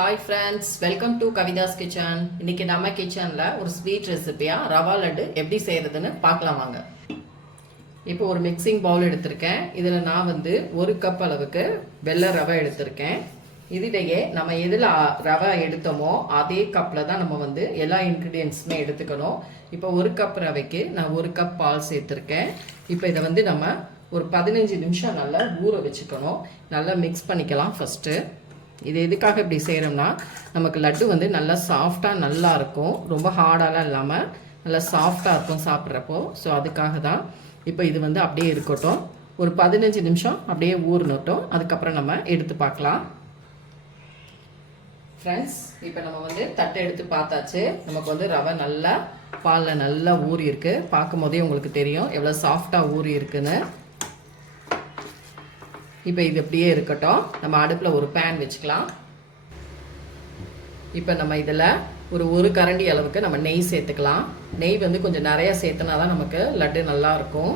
Hi friends, welcome to Kavitha's kitchen. இன்னைக்கு நம்ம கிச்சனில் ஒரு ஸ்வீட் ரெசிபியாக ரவா லட்டு எப்படி செய்கிறதுன்னு பார்க்கலாம் வாங்க. இப்போ ஒரு மிக்சிங் பவுல் எடுத்திருக்கேன். இதில் நான் ஒரு கப் அளவுக்கு வெள்ளை ரவை எடுத்திருக்கேன். இதிலேயே நம்ம எதில் ரவை எடுத்தோமோ அதே கப்பில் தான் நம்ம எல்லா இன்க்ரீடியன்ஸுமே எடுத்துக்கணும். இப்போ ஒரு கப் ரவைக்கு நான் ஒரு கப் பால் சேர்த்துருக்கேன். இப்போ இதை நம்ம ஒரு 15 நிமிஷம் நல்லா ஊற வச்சுக்கணும். நல்லா மிக்ஸ் பண்ணிக்கலாம். ஃபஸ்ட்டு இது எதுக்காக இப்படி செய்கிறோம்னா, நமக்கு லட்டு நல்லா சாஃப்டாக நல்லா இருக்கும். ரொம்ப ஹார்டாலாம் இல்லாமல் நல்லா சாஃப்டாக இருக்கும் சாப்பிட்றப்போ. ஸோ அதுக்காக தான். இப்போ இது அப்படியே இருக்கட்டும். ஒரு 15 நிமிஷம் அப்படியே ஊறணும். அதுக்கப்புறம் நம்ம எடுத்து பார்க்கலாம். ஃப்ரெண்ட்ஸ், இப்போ நம்ம தட்டை எடுத்து பார்த்தாச்சு. நமக்கு ரவை நல்லா பாலில் நல்லா ஊறி இருக்கு. பார்க்கும் போதே உங்களுக்கு தெரியும் எவ்வளோ சாஃப்டாக ஊறி இருக்குன்னு. இப்போ இது அப்படியே இருக்கட்டும். நம்ம அடுப்பில் ஒரு பேன் வச்சுக்கலாம். இப்போ நம்ம இதில் ஒரு கரண்டி அளவுக்கு நம்ம நெய் சேர்த்துக்கலாம். நெய் கொஞ்சம் நிறையா சேர்த்துனா தான் நமக்கு லட்டு நல்லா இருக்கும்.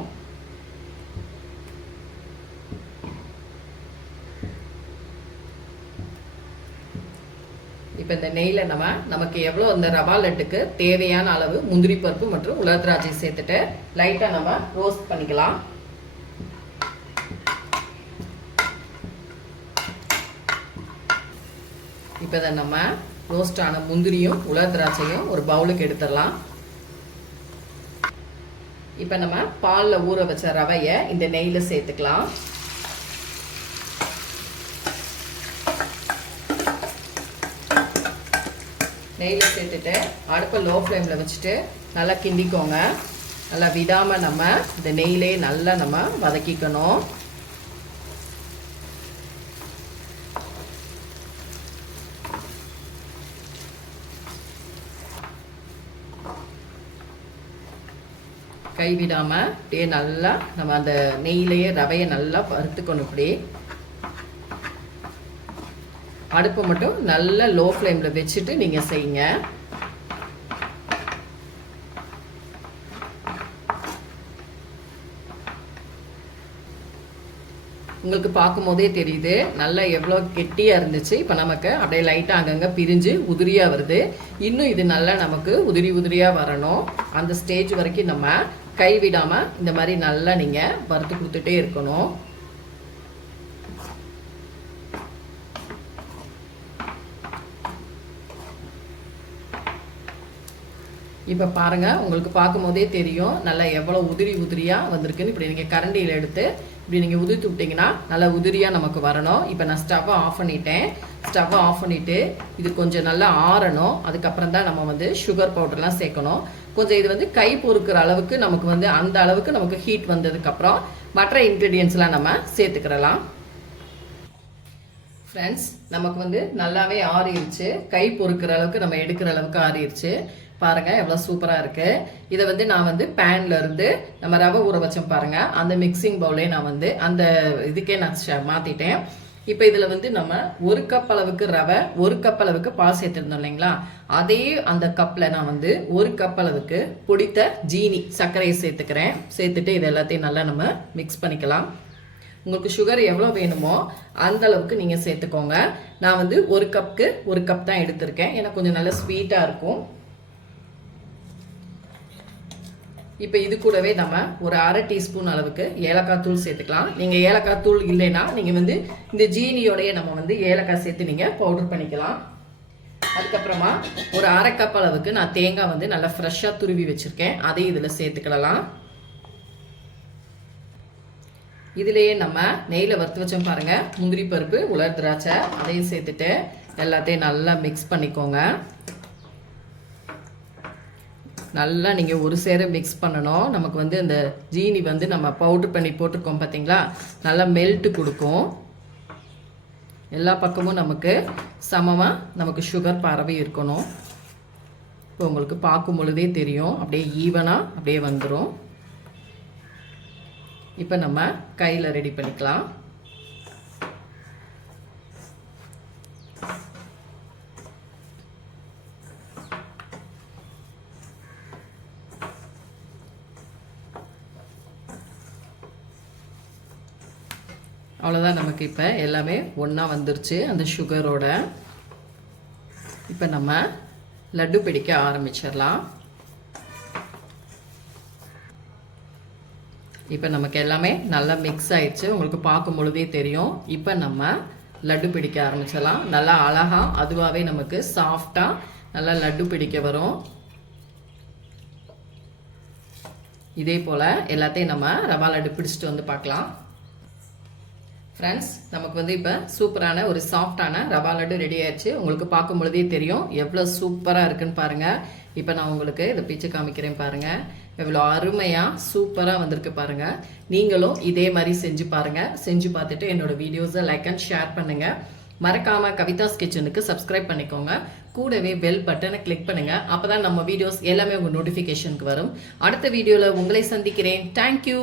இப்போ இந்த நெய்யில் நமக்கு எவ்வளோ அந்த ரவா லட்டுக்கு தேவையான அளவு முந்திரி பருப்பு மற்றும் உலர் திராட்சை சேர்த்துட்டு லைட்டாக நம்ம ரோஸ்ட் பண்ணிக்கலாம். இப்போ இதை நம்ம ரோஸ்டான முந்திரியும் உலர் திராட்சையும் ஒரு பவுலுக்கு எடுத்துடலாம். இப்போ நம்ம பாலில் ஊற வச்ச ரவையை இந்த நெய்யில் சேர்த்துக்கலாம். நெய்யில் சேர்த்துட்டு அடுப்பை லோ ஃப்ளேமில் வச்சுட்டு நல்லா கிண்டிக்கோங்க. நல்லா விடாமல் நம்ம இந்த நெய்யிலே நல்லா நம்ம வதக்கிக்கணும். கைவிடாமல் அப்படியே நல்லா நம்ம அந்த நெய்யிலேயே ரவையை நல்லா வறுத்துக்கணும். இப்படி அடுப்பை மட்டும் நல்லா லோ ஃப்ளேமில் வச்சுட்டு நீங்கள் செய்யுங்க. உங்களுக்கு பார்க்கும் போதே தெரியுது நல்லா எவ்வளோ கெட்டியாக இருந்துச்சு. இப்போ நமக்கு அப்படியே லைட்டாக அங்கங்கே பிரிஞ்சு உதிரியாக வருது. இன்னும் இது நல்லா நமக்கு உதிரி உதிரியாக வரணும். அந்த ஸ்டேஜ் வரைக்கும் நம்ம கைவிடாமல் இந்த மாதிரி நல்லா நீங்கள் வறுத்து கொடுத்துட்டே இருக்கணும். இப்போ பாருங்கள், உங்களுக்கு பார்க்கும் போதே தெரியும் நல்லா எவ்வளோ உதிரி உதிரியாக வந்திருக்குன்னு. இப்படி நீங்கள் கரண்டியில் எடுத்து இப்படி நீங்கள் உதிர்த்து விட்டிங்கன்னா நல்லா உதிரியாக நமக்கு வரணும். இப்போ நான் ஸ்டவ்வை ஆஃப் பண்ணிட்டேன். ஸ்டவ்வை ஆஃப் பண்ணிவிட்டு இது கொஞ்சம் நல்லா ஆறணும். அதுக்கப்புறம் தான் நம்ம சுகர் பவுடர்லாம் சேர்க்கணும். கொஞ்சம் இது கை பொறுக்கிற அளவுக்கு நமக்கு அந்த அளவுக்கு நமக்கு ஹீட் வந்ததுக்கப்புறம் மற்ற இன்க்ரீடியன்ஸ்லாம் நம்ம சேர்த்துக்கிறலாம். ஃப்ரெண்ட்ஸ், நமக்கு நல்லாவே ஆறிடுச்சு. கை பொறுக்கிற அளவுக்கு நம்ம எடுக்கிற அளவுக்கு ஆறிடுச்சு. பாருங்கள் எவ்வளோ சூப்பராக இருக்குது. இதை நான் பேனில் இருந்து நம்ம ரவை ஊற வச்சோம் பாருங்கள், அந்த மிக்சிங் பவுலே நான் அந்த இதுக்கே நான் மாற்றிட்டேன். இப்போ இதில் நம்ம ஒரு கப் அளவுக்கு ரவை, ஒரு கப் அளவுக்கு பால் சேர்த்துருந்தோம் இல்லைங்களா, அதே அந்த கப்பில் நான் ஒரு கப் அளவுக்கு பொடித்த ஜீனி சர்க்கரையை சேர்த்துக்கிறேன். சேர்த்துட்டு இது எல்லாத்தையும் நல்லா நம்ம மிக்ஸ் பண்ணிக்கலாம். உங்களுக்கு சுகர் எவ்வளோ வேணுமோ அந்த அளவுக்கு நீங்கள் சேர்த்துக்கோங்க. நான் ஒரு கப்புக்கு ஒரு கப் தான் எடுத்திருக்கேன். ஏன்னா கொஞ்சம் நல்லா ஸ்வீட்டாக இருக்கும். இப்போ இது கூடவே நம்ம ஒரு அரை டீஸ்பூன் அளவுக்கு ஏலக்காய் தூள் சேர்த்துக்கலாம். நீங்கள் ஏலக்காய் தூள் இல்லைன்னா நீங்கள் இந்த ஜீனியோடைய நம்ம ஏலக்காய் சேர்த்து நீங்கள் பவுடர் பண்ணிக்கலாம். அதுக்கப்புறமா ஒரு அரை கப் அளவுக்கு நான் தேங்காய் நல்லா ஃப்ரெஷ்ஷாக துருவி வச்சுருக்கேன். அதையும் இதில் சேர்த்துக்கிடலாம். இதுலேயே நம்ம நெய்யில் வறுத்து வச்சோம் பாருங்கள் முந்திரி பருப்பு உலர் திராட்சை, அதையும் சேர்த்துட்டு எல்லாத்தையும் நல்லா மிக்ஸ் பண்ணிக்கோங்க. நல்லா நீங்கள் ஒரு சேர மிக்ஸ் பண்ணணும். நமக்கு அந்த ஜீனி நம்ம பவுட்ரு பண்ணி போட்டிருக்கோம் பார்த்தீங்களா, நல்லா மெல்ட்டு கொடுக்கும். எல்லா பக்கமும் நமக்கு சமமாக நமக்கு சுகர் பரவி இருக்கணும். இப்போ உங்களுக்கு பார்க்கும் பொழுதே தெரியும் அப்படியே ஈவனாக அப்படியே வந்துடும். இப்போ நம்ம கையில் ரெடி பண்ணிக்கலாம். அவ்வளோதான், நமக்கு இப்போ எல்லாமே ஒன்றா வந்துருச்சு அந்த சுகரோட. இப்போ நம்ம லட்டு பிடிக்க ஆரம்பிச்சிடலாம். இப்போ நமக்கு எல்லாமே நல்லா மிக்ஸ் ஆயிடுச்சு, உங்களுக்கு பார்க்கும் பொழுதே தெரியும். இப்போ நம்ம லட்டு பிடிக்க ஆரம்பிச்சிடலாம். நல்லா அழகாக அதுவாகவே நமக்கு சாஃப்டாக நல்லா லட்டு பிடிக்க வரும். இதே போல் எல்லாத்தையும் நம்ம ரவா லட்டு பிடிச்சிட்டு வந்து பார்க்கலாம். ஃப்ரெண்ட்ஸ், நமக்கு வந்து இப்போ சூப்பரான ஒரு சாஃப்டான ரவா லட்டு ரெடி ஆயிடுச்சு. உங்களுக்கு பார்க்கும் பொழுதே தெரியும் எவ்வளோ சூப்பராக இருக்குன்னு பாருங்கள். இப்போ நான் உங்களுக்கு இதை பிச்சு காமிக்கிறேன் பாருங்கள். எவ்வளோ அருமையாக சூப்பராக வந்திருக்கு பாருங்கள். நீங்களும் இதே மாதிரி செஞ்சு பாருங்கள். செஞ்சு பார்த்துட்டு என்னோடய வீடியோஸை லைக் அண்ட் ஷேர் பண்ணுங்கள். மறக்காமல் கவிதாஸ் கிச்சனுக்கு சப்ஸ்கிரைப் பண்ணிக்கோங்க. கூடவே பெல் பட்டனை கிளிக் பண்ணுங்கள். அப்போ தான் நம்ம வீடியோஸ் எல்லாமே உங்கள் நோட்டிஃபிகேஷனுக்கு வரும். அடுத்த வீடியோவில் உங்களை சந்திக்கிறேன். தேங்க்யூ.